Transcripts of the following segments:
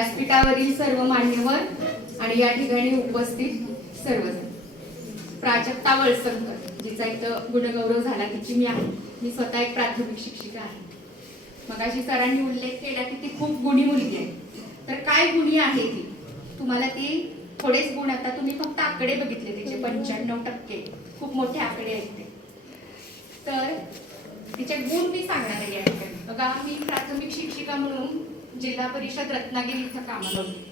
व्यासपीठावरील सर्व मान्यवर आणि या ठिकाणी उपस्थित सर्वजण. प्राजक्ता वळसंकर जिचा इथं गुणगौरव झाला तिची मी आहे. मी स्वतः एक प्राथमिक शिक्षिका आहे. मगाशी सरांनी उल्लेख केला की ती खूप गुणी मुलगी आहे. तर काय गुणी आहे ती? तुम्हाला ती थोडेच गुण आता तुम्ही फक्त आकडे बघितले तिचे पंच्याण्णव टक्के. खूप मोठे आकडे आहेत ते. तर तिचे गुण मी सांगणार आहे बघा मी प्राथमिक शिक्षिका म्हणून जिल्हा परिषद रत्नागिरी इथं कामाला होते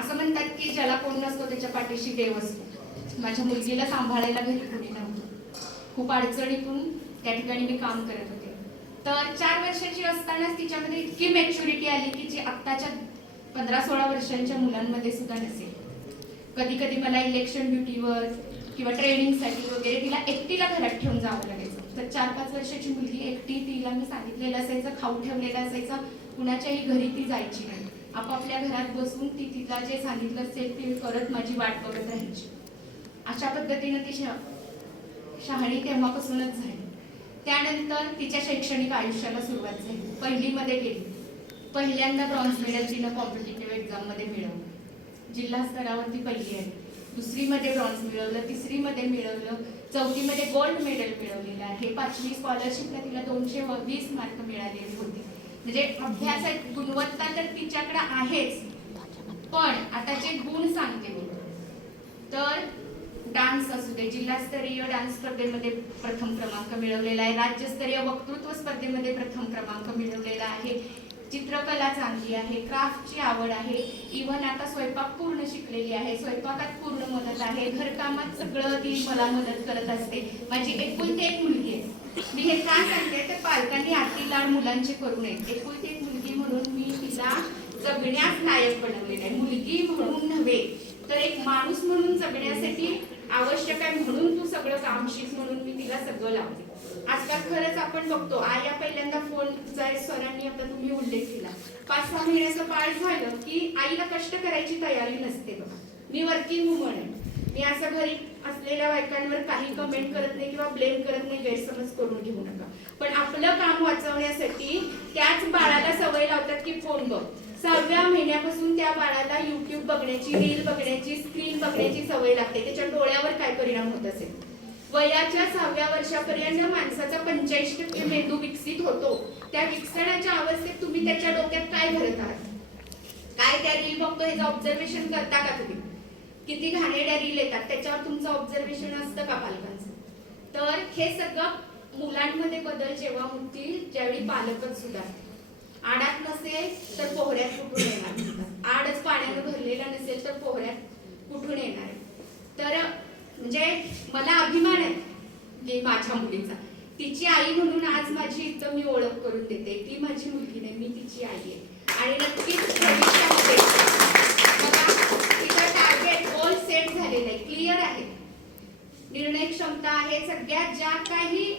असं म्हणतात की ज्याला कोण नसतो त्याच्या पाठीशी देव असतो. माझ्या मुलगीला सांभाळायला घरी कोणी नव्हतं. खूप अडचणीतून त्या ठिकाणी मी काम करत होते. तर चार वर्षाची असतानाच तिच्यामध्ये इतकी मॅच्युरिटी आली की जी आत्ताच्या पंधरा सोळा वर्षांच्या मुलांमध्ये सुद्धा नसेल. कधी कधी मला इलेक्शन ड्युटीवर किंवा ट्रेनिंगसाठी वगैरे तिला एकटीला घरात ठेवून जावं लागायचं. तर चार पाच वर्षाची मुलगी एकटी तिला मी सांगितलेलं असायचं खाऊ ठेवलेलं असायचं. कुणाच्याही घरी ती जायची नाही. आपापल्या घरात बसून ती तिला जे सांगितलं असेल ती करत माझी वाट बघत राहायची. अशा पद्धतीनं ती शा शहाणी तेव्हापासूनच झाली. त्यानंतर तिच्या शैक्षणिक आयुष्याला सुरुवात झाली. पहिलीमध्ये गेली. पहिल्यांदा ब्रॉन्झ मेडल तिनं कॉम्पिटेटिव्ह एक्झाममध्ये मिळवलं. जिल्हा स्तरावरती पहिली आहे. दुसरीमध्ये ब्रॉन्झ मिळवलं. तिसरीमध्ये मिळवलं. चौथीमध्ये गोल्ड मेडल मिळवलेलं आहे. पाचवी स्कॉलरशिपला तिला दोनशे वीस मार्क मिळालेले होते. म्हणजे अभ्यासात गुणवत्ता तर तिच्याकडे आहेच. पण आता जे गुण सांगते मी तर डान्स असू दे जिल्हास्तरीय डान्स स्पर्धेमध्ये प्रथम क्रमांक मिळवलेला आहे. राज्यस्तरीय वक्तृत्व स्पर्धेमध्ये प्रथम क्रमांक मिळवलेला आहे. चित्रकला चांगली आहे क्राफ्टची आवड आहे. इव्हन आता स्वयंपाक पूर्ण शिकलेली आहे. स्वयंपाकात पूर्ण मदत आहे. घरकामात सगळं ती मला मदत करत असते. माझी एकुलती एक मुलगी आहे. मी हे का सांगते? तर पालकांनी आती लाड मुलांचे करू नये. एकुलती एक मुलगी म्हणून मी तिला जगण्यास लायक बनवलेलं आहे. मुलगी म्हणून नव्हे तर एक माणूस म्हणून जगण्यासाठी आवश्यक आहे म्हणून तू सगळं काम शिक म्हणून मी तिला सगळं लावते. आजकाल खरंच आपण बघतो आया पहिल्यांदा फोन सरांनी आता तुम्ही उल्लेख केला पाच सहा महिन्याचं बाळ झालं की आईला कष्ट करायची तयारी नसते बघा. मी वर्किंग वुमन आहे. मी असं घरी असलेल्या बायकांवर काही कमेंट करत नाही किंवा ब्लेम करत नाही गैरसमज करून घेऊ नका. पण आपलं काम वाचवण्यासाठी त्याच बाळाला सवय लावतात की फोन बघ. सहाव्या महिन्यापासून त्या बाळाला युट्यूब बघण्याची रील बघण्याची स्क्रीन बघण्याची सवय लागते. त्याच्या डोळ्यावर काय परिणाम होत असेल? वयाच्या सहाव्या वर्षापर्यंत माणसाचा पंच्याऐंशी टक्के मेंदू विकसित होतो. त्या विकसनाच्या अवस्थेत तुम्ही त्याच्या डोक्यात काय भरत आहात? काय त्या रील बघतो ह्याचं ऑब्झर्वेशन करता का तुम्ही? किती घाणेड्या रील येतात त्याच्यावर तुमचं ऑब्झर्वेशन असतं का पालकांचं? तर हे सगळं मुलांमध्ये बदल जेव्हा होतील ज्यावेळी पालकच सुद्धा आडात नसेल तर पोहऱ्यात कुठून येणार? आडच पाण्यानं भरलेला नसेल तर पोहऱ्यात कुठून येणार? तर म्हणजे मला अभिमान आहे की माझ्या मुलीचा. तिची आई म्हणून आज माझी इथं मी ओळख करून देते. ती माझी मुलगी नाही मी तिची आई आहे. आणि नक्कीच भविष्यामध्ये तिचं टार्गेट गोल सेट झालेलं आहे. क्लिअर आहे. निर्णय क्षमता आहे. सगळ्यात ज्या काही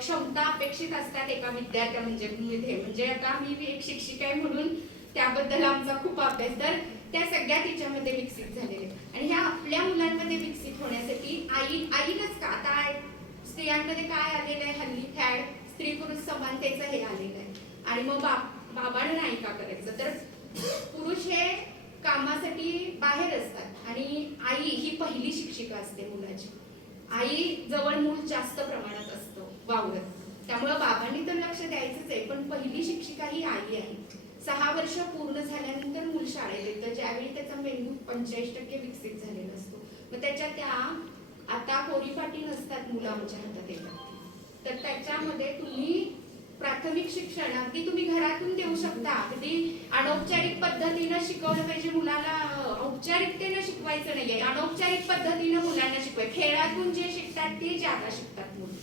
क्षमता अपेक्षित असतात एका विद्यार्थ्या म्हणजे मध्ये म्हणजे आता मी एक शिक्षिका आहे म्हणून त्याबद्दल आमचा खूप अभ्यास. तर त्या सगळ्या तिच्यामध्ये विकसित झालेले आणि ह्या आपल्या मुलांमध्ये विकसित होण्यासाठी आई आईलाच का? आता स्त्रियांमध्ये काय आलेलं आहे? हल्ली फॅड स्त्री पुरुष समानतेचं हे आलेलं आहे. आणि मग बाप बाबांना नाही का करायचं? तर पुरुष हे कामासाठी बाहेर असतात. आणि आई ही पहिली शिक्षिका असते मुलाची. आई जवळ मूल जास्त प्रमाणात असतो वावरत. त्यामुळं बाबांनी तर लक्ष द्यायचंच आहे पण पहिली शिक्षिका ही आई आहे. सहा वर्ष पूर्ण झाल्यानंतर मूल शाळेत त्यावेळी त्याचा मेंदू पंचेचाळीस टक्के विकसित झालेला असतो. मग त्याच्या त्या आता कोरीपाटी नसतात मुलं आमच्या हातात येतात. तर त्याच्यामध्ये तुम्ही प्राथमिक शिक्षण अगदी तुम्ही घरातून देऊ शकता. अगदी अनौपचारिक पद्धतीनं शिकवलं पाहिजे मुलाला. औपचारिकतेनं शिकवायचं नाहीये. अनौपचारिक पद्धतीनं मुलांना शिकवाय. खेळातून जे शिकतात ते जागा शिकतात मुलं.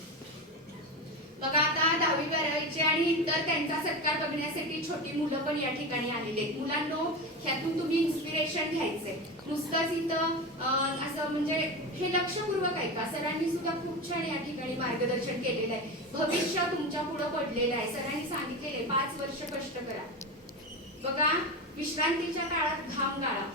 करायचे आणि इतर त्यांचा सत्कार बघण्यासाठी छोटी मुलं पण या ठिकाणी आलेली आहेत. मुलांनो ह्यातून तुम्ही इन्स्पिरेशन घ्यायचंय. नुसतंच इथं असं म्हणजे हे लक्षपूर्वक आहे का सरांनी सुद्धा खूप छान या ठिकाणी मार्गदर्शन केलेलं आहे. भविष्य तुमच्यापुढे पडलेलं आहे. सरांनी सांगितलेले पाच वर्ष कष्ट करा. बघा विश्रांतीच्या काळात घाम गाळा.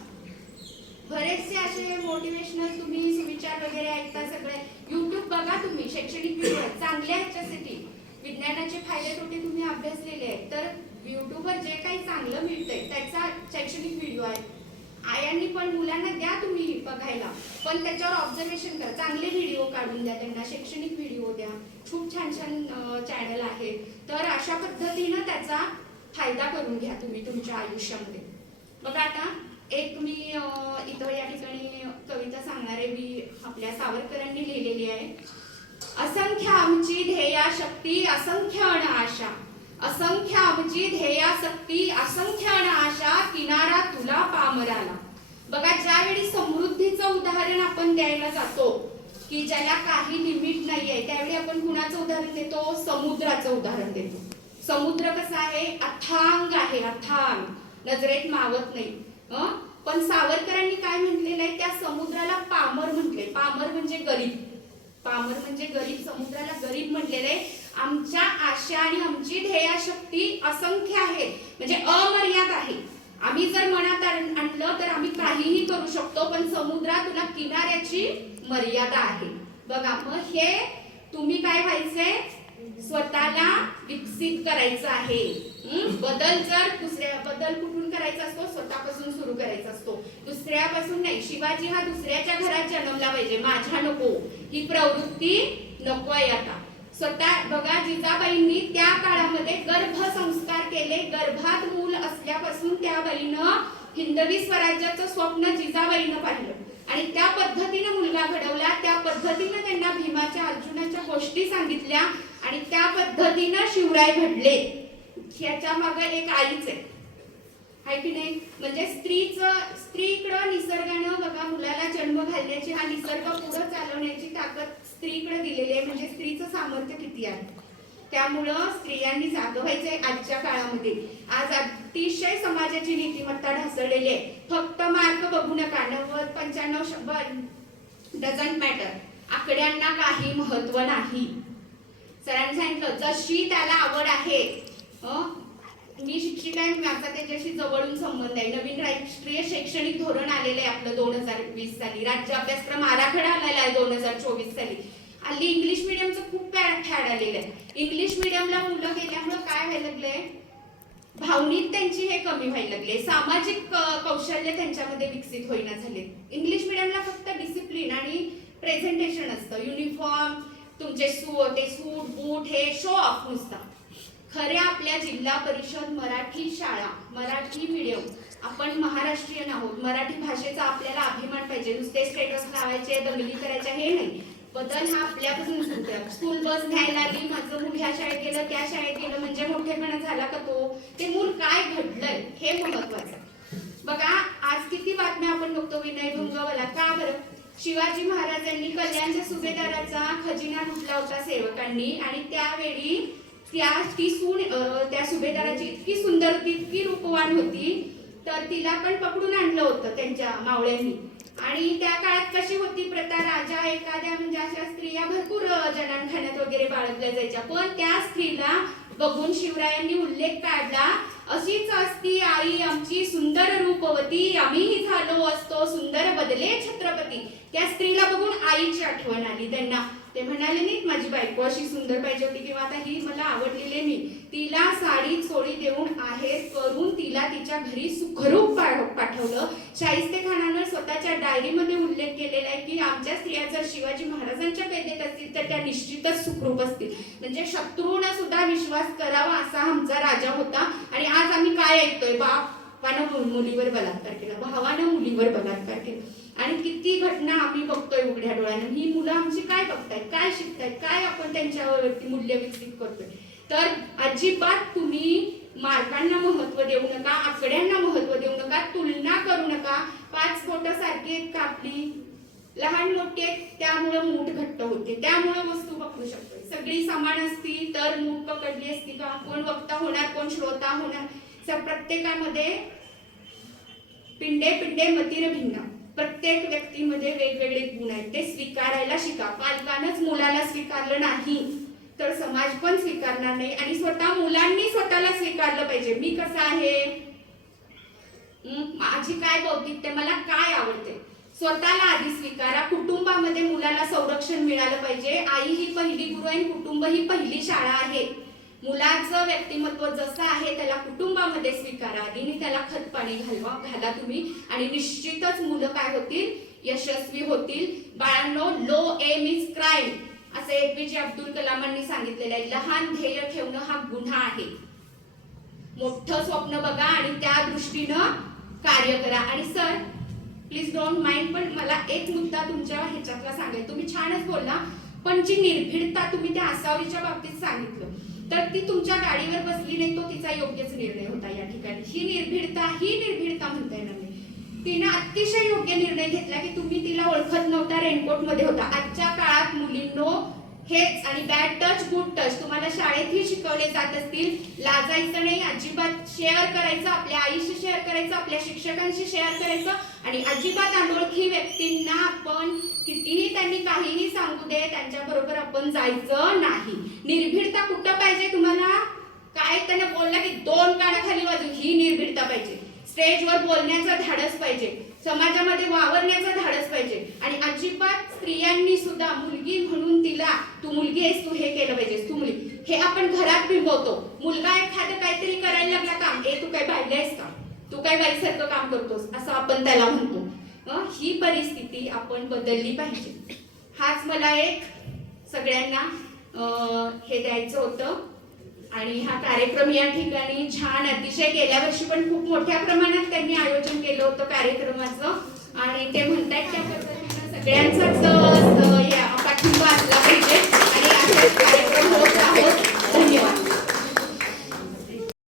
बरेचसे असे मोटिवेशनल तुम्ही सुविचार वगैरे ऐकता सगळे. युट्यूब बघा तुम्ही शैक्षणिक व्हिडिओ आहेत. चांगल्या ह्याच्यासाठी. विज्ञानाचे फायदे तोटे तुम्ही अभ्यासलेले आहेत. तर युट्यूबवर जे काही चांगलं मिळतंय त्याचा शैक्षणिक व्हिडिओ आहे. आयांनी पण मुलांना द्या तुम्ही बघायला. पण त्याच्यावर ऑब्झर्वेशन करा. चांगले व्हिडिओ काढून द्या त्यांना. शैक्षणिक व्हिडिओ द्या. खूप छान छान चॅनल आहे. तर अशा पद्धतीनं त्याचा फायदा करून घ्या तुम्ही तुमच्या आयुष्यामध्ये. बघा आता एक मी इथं या ठिकाणी कविता सांगणार आहे मी आपल्या सावरकरांनी लिहिलेली आहे. असंख्य आमची ध्येया शक्ती असंख्य अन आशा असंख्य आमची ध्येया शक्ती असंख्य अन आशा किनारा तुला पामराला. बघा ज्यावेळी समृद्धीचं उदाहरण आपण द्यायला जातो की ज्याला काही लिमिट नाहीये त्यावेळी आपण कुणाचं उदाहरण देतो? समुद्राचं उदाहरण देतो. समुद्र कसा आहे? अथांग आहे अथांग. नजरेत मावत नाही. पण सावरकरांनी काय म्हटलेलं आहे? त्या समुद्राला पामर म्हटले. पामर म्हणजे गरीब. पामर म्हणजे गरीब समुद्राला गरीब म्हटलेले. आहे. आमच्या आशा आणि आमची ध्येयाशक्ती असंख्य आहे म्हणजे अमर्याद आहे. आम्ही जर मनात आणलं तर आम्ही काहीही करू शकतो पण समुद्रात तुला किनाऱ्याची मर्यादा आहे. बघा मग हे तुम्ही काय व्हायचंय स्वतःला विकसित करायचं आहे. बदल जर दुसऱ्या बदल कुठून करायचा असतो? स्वतःपासून सुरू करायचा असतो. दुसऱ्यापासून नाही. शिवाजी हा दुसऱ्याच्या घरात जन्मला पाहिजे. माझ्या नको. ही प्रवृत्ती नको आहे आता. स्वतः बघा जिजाबाईंनी त्या काळामध्ये गर्भसंस्कार केले. गर्भात मूल असल्यापासून त्या बाईनं हिंदवी स्वराज्याचं स्वप्न जिजाबाईनं पाहिलं. आणि त्या पद्धतीनं मुलगा घडवला. त्या पद्धतीनं त्यांना भीमाच्या अर्जुनाच्या गोष्टी सांगितल्या. आणि त्या पद्धतीनं शिवराय घडले. ह्याच्या मागे एक आईच आहे. आहे की नाही? म्हणजे स्त्रीचं स्त्रीकडं निसर्गानं बघा मुलाला जन्म घालण्याची हा निसर्ग पुढं चालवण्याची ताकद स्त्रीकडे दिलेली आहे. म्हणजे स्त्रीचं सामर्थ्य किती आहे? त्यामुळं स्त्रियांनी जागं व्हायचंय आजच्या काळामध्ये. आज अतिशय समाजाची नीतिमत्ता ढासळलेली आहे. फक्त मार्क बघू नका. नव्वद पंच्याण्णव शंभर डझंट मॅटर. आकड्यांना काही महत्त्व नाही. सरांनी सांगितलं जशी त्याला आवड आहे मी शिक्षिका आहे माझा त्याच्याशी जवळून संबंध आहे. नवीन राष्ट्रीय शैक्षणिक धोरण आलेलं आहे आपलं दोन हजार वीस साली. राज्य अभ्यासक्रम आराखडा आलेला आहे दोन हजार चोवीस साली. हल्ली इंग्लिश मिडियमचं खूप फॅड आलेलं आहे. इंग्लिश मिडियमला मुलं गेल्यामुळं काय व्हायला लागलंय? भावनिक त्यांची हे कमी व्हायला लागले सामाजिक कौशल्य त्यांच्यामध्ये विकसित होईना झाले इंग्लिश मिडियमला फक्त डिसिप्लिन आणि प्रेझेंटेशन असतं. युनिफॉर्म तुमचे सू ते सूट बूट हे शो ऑफ नुसतं. खऱ्या आपल्या जिल्हा परिषद मराठी शाळा मराठी मिडियम आपण महाराष्ट्रीयन आहोत. मराठी भाषेचा आपल्याला अभिमान पाहिजे. नुसते स्टेटस लावायचे दंगली करायच्या हे नाही. बदल हा आपल्यापासून स्कूल बस न्यायला आली माझं मूल ह्या शाळेत गेलं त्या शाळेत गेलं म्हणजे मोठेपणा झाला का तो? ते मूल काय घडलंय हे महत्वाचं बघा आज किती बातम्या आपण बघतो विनय विनयभंगवाला का बरं? शिवाजी महाराजांनी कल्याणच्या सुभेदाराचा खजिना लुटला होता सेवकांनी. आणि त्यावेळी त्या ती सून त्या सुभेदाराची इतकी सुंदर होती इतकी रूपवान होती तर तिला पण पकडून आणलं होतं त्यांच्या मावळ्यांनी. आणि त्या काळात कशी होती प्रथा? राजा एखाद्या म्हणजे अशा स्त्रिया भरपूर अं, जनानखान्यात वगैरे बाळगल्या जायच्या. पण त्या स्त्रीला बघून शिवरायांनी उल्लेख काढला अशीच असती आई आमची सुंदर रूपवती आम्हीही झालो असतो सुंदर बदले छत्रपती. त्या स्त्रीला बघून आईची आठवण आली त्यांना. ते म्हणाले नाही माझी बायको अशी सुंदर पाहिजे होती किंवा आता ही मला आवडलेली मी. तिला साडी चोळी देऊन आहेर करून तिला तिच्या घरी सुखरूप पाठवलं. शाहिस्ते खानानं स्वतःच्या डायरीमध्ये उल्लेख केलेला आहे की आमच्या स्त्रिया जर शिवाजी महाराजांच्या कैदेत असतील तर त्या निश्चितच सुखरूप असतील. म्हणजे शत्रूनं सुद्धा विश्वास करावा असा आमचा राजा होता. आणि आज आम्ही काय ऐकतोय? बापानं मुलीवर बलात्कार केला. भावानं मुलीवर बलात्कार केला. आणि किती घटना आम्ही बघतोय उघड्या डोळ्यानं. ही मुलं आमची काय बघतायत? काय शिकतायत? काय आपण त्यांच्यावरती मूल्य विकसित करतोय? तर अजिबात तुम्ही मार्कांना महत्त्व देऊ नका आकड्यांना महत्त्व देऊ नका तुलना करू नका. पाच बोटासारखी एक कापली. लहान मोठी आहेत त्यामुळं मूठ घट्ट होते. त्यामुळं वस्तू पकडू शकतो सगळी समान असती तर मूठ पकडली असती का? कोण वक्ता होणार कोण श्रोता होणार? प्रत्येकामध्ये पिंडे पिंडे मतीर भिन्न. प्रत्येक व्यक्तीमध्ये वेगवेगळे गुण आहेत. ते स्वीकारायला शिका. पालकानच मुलाला स्वीकारलं नाही तर समाज पण स्वीकारणार नाही. आणि स्वतः मुलांनी स्वतःला स्वीकारलं पाहिजे. मी कसं आहे? माझी काय बौद्धिकते मला काय आवडते? स्वतःला आधी स्वीकारा. कुटुंबामध्ये मुलाला संरक्षण मिळालं पाहिजे. आई ही पहिली गुरु आणि कुटुंब ही पहिली शाळा आहे. मुलाचं व्यक्तिमत्व जसं आहे त्याला कुटुंबामध्ये स्वीकारा. आधी त्याला खतपाणी घालवा घाला तुम्ही. आणि निश्चितच मुलं काय होतील? यशस्वी होतील. बाळांनो low aim is crime P J Abdul कलामांनी सांगितलेलं आहे. लहान ध्येय ठेवणं हा गुन्हा आहे. मोठं स्वप्न बघा आणि त्या दृष्टीनं कार्य करा. आणि सर प्लीज डोंट माइंड पण मला एक मुद्दा तुमच्या ह्याच्यातला सांगायचा तुम्ही छानच बोलला पण जी निर्भीडता तुम्ही त्या आसावरीच्या बाबतीत सांगितलं तर ती तुमच्या गाडीवर बसली नाही तो तिचा योग्यच निर्णय होता या ठिकाणी. ही निर्भीडता ही निर्भीडता म्हणता येणार नाही. तिनं अतिशय योग्य निर्णय घेतला की तुम्ही तिला ओळखत नव्हता रेनकोटमध्ये होता. आजच्या काळात मुलींनो हेच आणि बॅड टच गुड टच तुम्हाला शाळेतही शिकवले जात असतील. लाजायचं नाही अजिबात शेअर करायचं आपल्या आईशी शेअर करायचं आपल्या शिक्षकांशी शेअर करायचं. आणि अजिबात अनोळखी व्यक्तींना आपण कितीही त्यांनी काहीही सांगू दे त्यांच्या बरोबर आपण जायचं नाही. निर्भीडता कुठं पाहिजे तुम्हाला? काय त्यांना बोलला की दोन कानाखाली वाजू ही निर्भीडता पाहिजे. स्टेजवर बोलण्याचं धाडस पाहिजे. समाजामध्ये वावरण्याचं धाडस पाहिजे. आणि अजिबात स्त्रियांनी सुद्धा मुलगी म्हणून तिला तू मुलगी आहेस तू हे केलं पाहिजेस तू मुलगी. हे आपण घरात बिंबवतो. मुलगा एखादं काहीतरी करायला लागला काम ए तू काय पाहिलं आहेस का? तू काय बाईसारखं काम करतोस असं आपण त्याला म्हणतो. ही? परिस्थिती आपण बदलली पाहिजे. हाच मला एक सगळ्यांना हे द्यायचं होतं. आणि हा कार्यक्रम या ठिकाणी छान अतिशय गेल्या वर्षी पण खूप मोठ्या प्रमाणात त्यांनी आयोजन केलं होतं कार्यक्रमाचं. आणि ते म्हणतायत त्या पद्धतीनं सगळ्यांचाच पाठिंबा असला पाहिजे. आणि अशाच